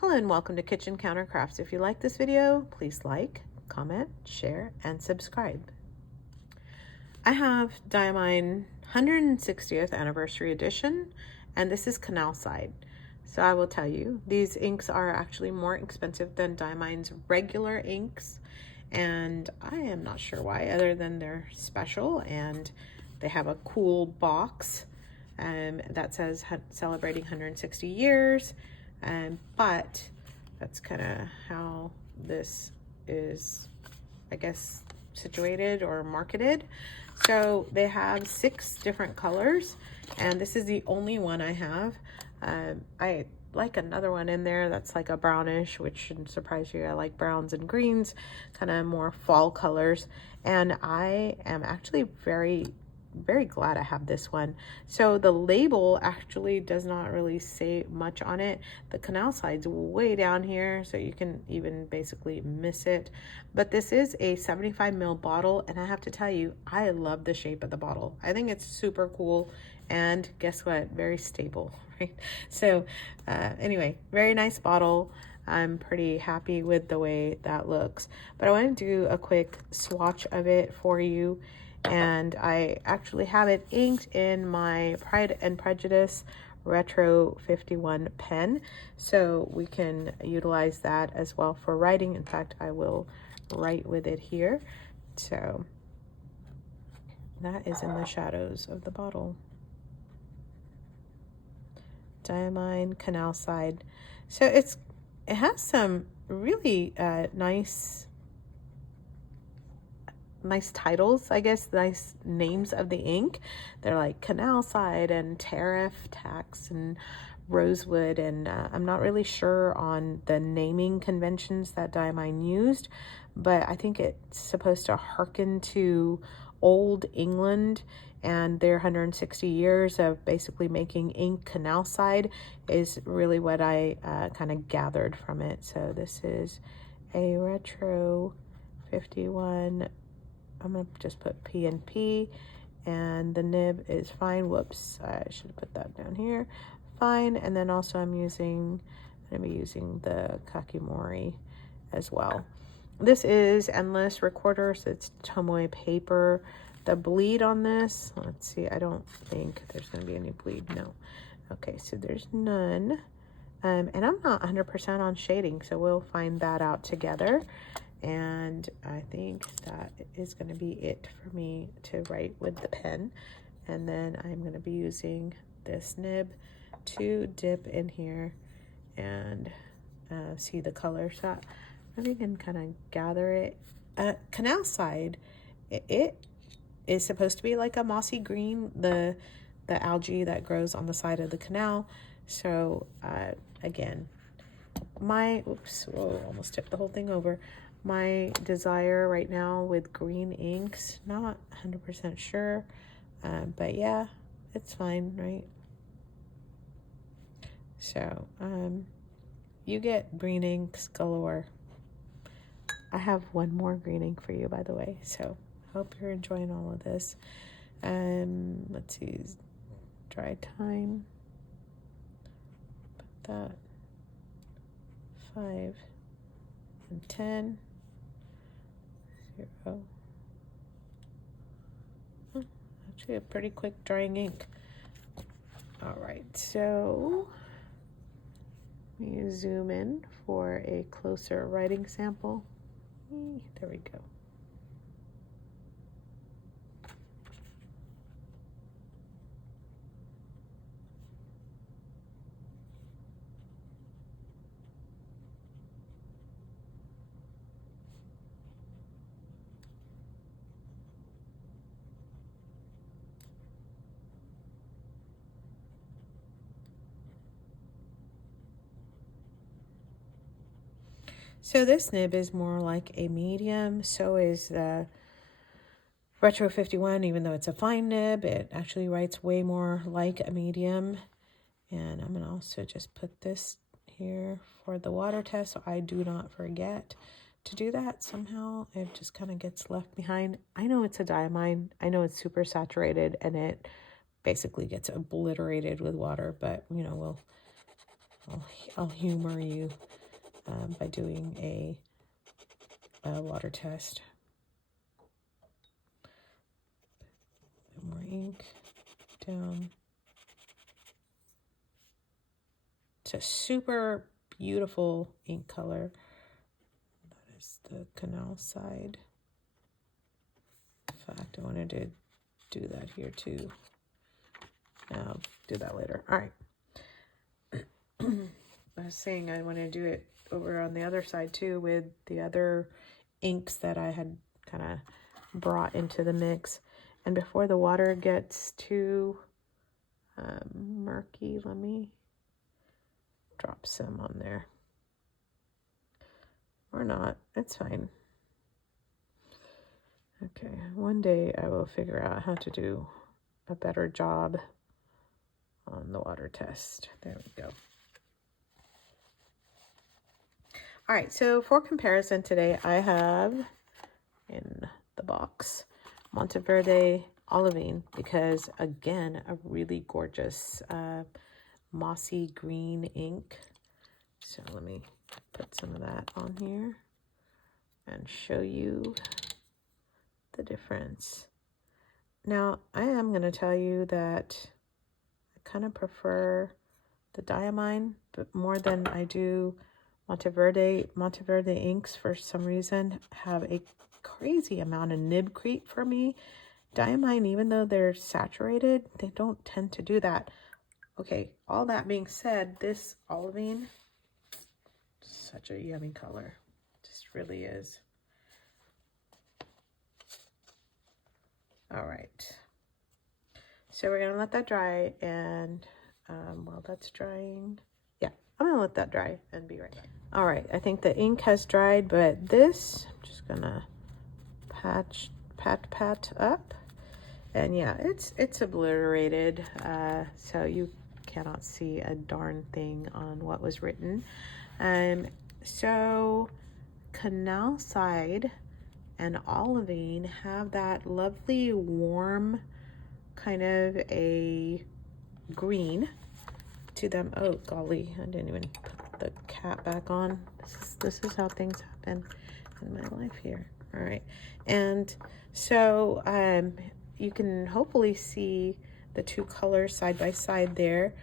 Hello and welcome to Kitchen Counter Crafts. If you like this video, please like, comment, share, and subscribe. I have Diamine 160th Anniversary Edition, and this is Canalside. So I will tell you, these inks are actually more expensive than Diamine's regular inks, and I am not sure why, other than they're special and they have a cool box that says celebrating 160 years. But that's kind of how this is, I guess, situated or marketed. So they have 6 different colors, and this is the only one I have. I like another one in there that's like a brownish, which shouldn't surprise you. I like browns and greens, kind of more fall colors, and I am actually very glad I have this one. So the label actually does not really say much on it. The Canalside's way down here, so you can even basically miss it. But this is a 75 ml bottle, and I have to tell you, I love the shape of the bottle. I think it's super cool, and guess what? Very stable, right? So anyway, very nice bottle. I'm pretty happy with the way that looks. But I want to do a quick swatch of it for you. And I actually have it inked in my Pride and Prejudice Retro 51 pen, so we can utilize that as well for writing. In fact, I will write with it here. So that is in the shadows of the bottle. Diamine Canalside. So it has some really nice titles, I guess, nice names of the ink. They're like Canalside and Tariff, Tax, and Rosewood, and I'm not really sure on the naming conventions that Diamine used, but I think it's supposed to hearken to old England and their 160 years of basically making ink Canalside is really what I kind of gathered from it. So this is a Retro 51. I'm going to just put P&P, and the nib is fine. Whoops, I should have put that down here. Fine, and then also I'm going to be using the Kakimori as well. This is Endless Recorder, so it's Tomoe paper. The bleed on this, let's see, I don't think there's going to be any bleed, no. Okay, so there's none. And I'm not 100% on shading, so we'll find that out together. And I think that is going to be it for me to write with the pen. And then I'm going to be using this nib to dip in here and see the color. So maybe you can kind of gather it. Canalside, it is supposed to be like a mossy green, the algae that grows on the side of the canal. So again, almost tipped the whole thing over. My desire right now with green inks, not 100% sure, but yeah, it's fine, right? So you get green inks galore. I have one more green ink for you, by the way, so hope you're enjoying all of this. Let's see, dry time, put that 5 and 10. 0. Actually a pretty quick drying ink. All right, so let me zoom in for a closer writing sample. There we go. So this nib is more like a medium. So is the Retro 51, even though it's a fine nib, it actually writes way more like a medium. And I'm going to also just put this here for the water test so I do not forget to do that. Somehow it just kind of gets left behind. I know it's a diamine. I know it's super saturated and it basically gets obliterated with water, but you know, I'll humor you by doing a water test. Bit more ink down. It's a super beautiful ink color. That is the Canalside. In fact, I wanted to do that here too. I'll do that later. All right. I was saying I want to do it over on the other side too with the other inks that I had kind of brought into the mix. And before the water gets too murky, let me drop some on there. Or not, it's fine. Okay, one day I will figure out how to do a better job on the water test. There we go. All right, so for comparison today, I have in the box Monteverde Olivine, because again, a really gorgeous mossy green ink. So let me put some of that on here and show you the difference. Now, I am going to tell you that I kind of prefer the Diamine, but more than I do Monteverde. Monteverde inks, for some reason, have a crazy amount of nib creep for me. Diamine, even though they're saturated, they don't tend to do that. Okay, all that being said, this Olivine, such a yummy color. Just really is. All right. So we're going to let that dry, and while that's drying, yeah, I'm going to let that dry and be right back. All right, I think the ink has dried, but this, I'm just going to pat up. And yeah, it's obliterated, so you cannot see a darn thing on what was written. So Canalside and Olivine have that lovely warm kind of a green to them. Oh golly, I didn't even put the cap back on. This is how things happen in my life here. All right, and so you can hopefully see the two colors side by side there.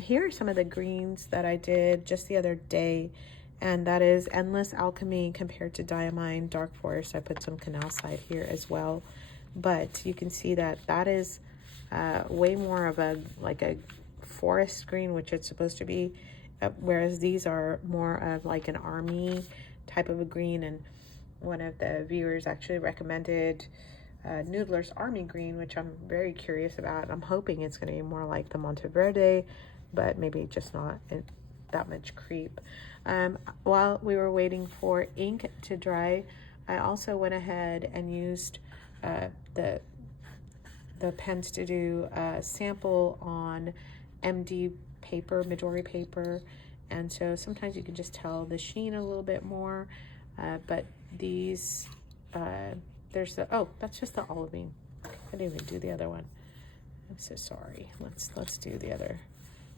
Here are some of the greens that I did just the other day, and that is Endless Alchemy compared to Diamine Dark Forest. I put some Canalside here as well, but you can see that that is way more of a like a forest green, which it's supposed to be, whereas these are more of like an army type of a green. And one of the viewers actually recommended Noodler's Army Green, which I'm very curious about. I'm hoping it's going to be more like the Monteverde, but maybe just not that much creep. While we were waiting for ink to dry, I also went ahead and used the pens to do a sample on MD paper, Midori paper, and so sometimes you can just tell the sheen a little bit more, but these there's the, oh, that's just the Olivine. I didn't even do the other one. I'm so sorry. Let's do the other.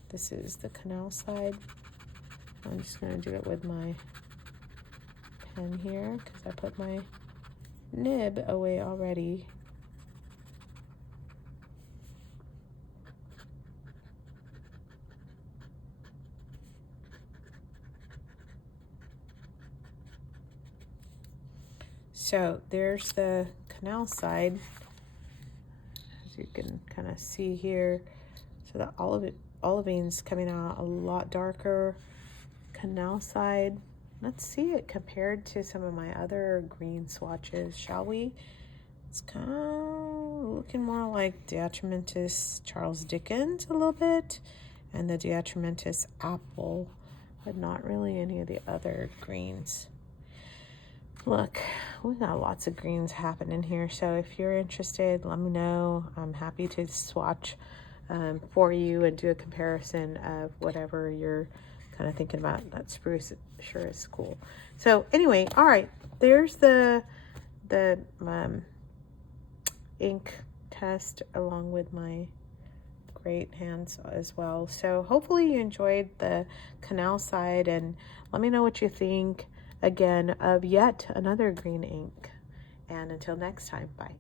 This is the Canalside. I'm just going to do it with my pen here because I put my nib away already. So there's the Canalside, as you can kind of see here. So the Olivine's coming out a lot darker. Canalside, let's see it compared to some of my other green swatches, shall we? It's kind of looking more like Diatramentis Charles Dickens a little bit, and the Diatramentis Apple, but not really any of the other greens. Look, we got lots of greens happening here, so if you're interested, let me know. I'm happy to swatch for you and do a comparison of whatever you're kind of thinking about. That spruce sure is cool. So anyway, all right, there's the ink test along with my great hands as well. So hopefully you enjoyed the Canalside, and let me know what you think again of yet another green ink. And until next time, bye.